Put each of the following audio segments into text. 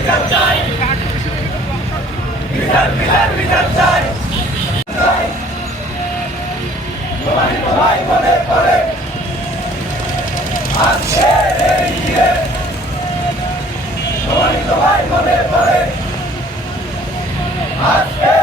বিচার চাই বিচার বিচার বিচার চাই তোমায় তোমায় মনে করে আছে এই দিয়ে তোমায় তোমায় মনে করে আজকে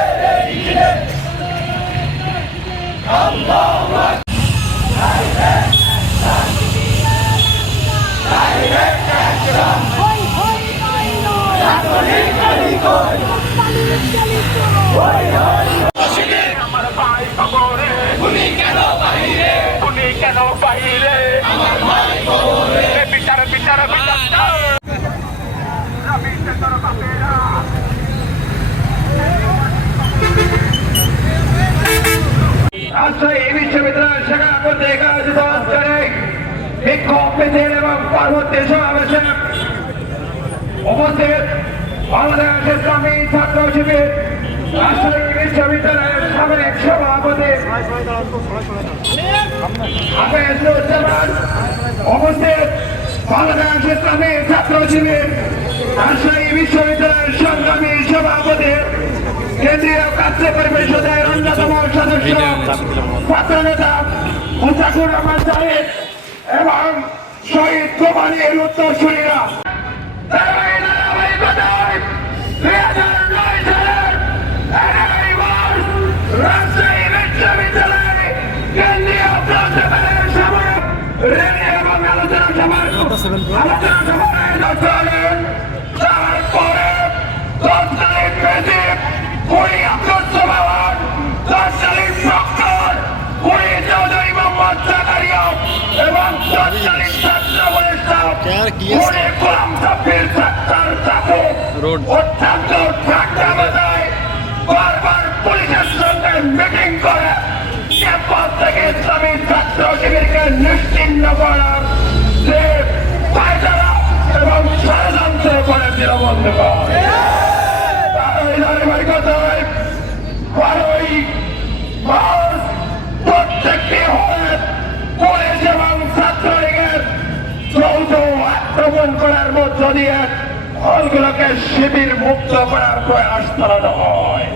রাজশাহী বিশ্ববিদ্যালয়ের শাখা কর্তৃক আয়োজিত আজকের বিক্ষোভ মিছিল এবং পরবর্তী সমাবেশে উপস্থিত বিশ্ববিদ্যালয়ের কেন্দ্রীয় কার্য পরিষদের অন্যতম সদস্য ছাত্র নেতা রহমান সাহেব এবং শহীদ কোমানির উত্তরসূরীরা। এই ধারাবাহিকতায় রোড। বারবার পুলিশের সঙ্গে মিটিং করে ক্যাম্পাস থেকে ইসলামী ছাত্র শিবিরকে নিশ্চিন্ন করার যে পায়তারা এবং ষড়যন্ত্র করেছিল বন্ধুগণ আক্রমণ করার মধ্য দিয়ে হলগুলোকে শিবির মুক্ত করার প্রয়াস চালানো হয়।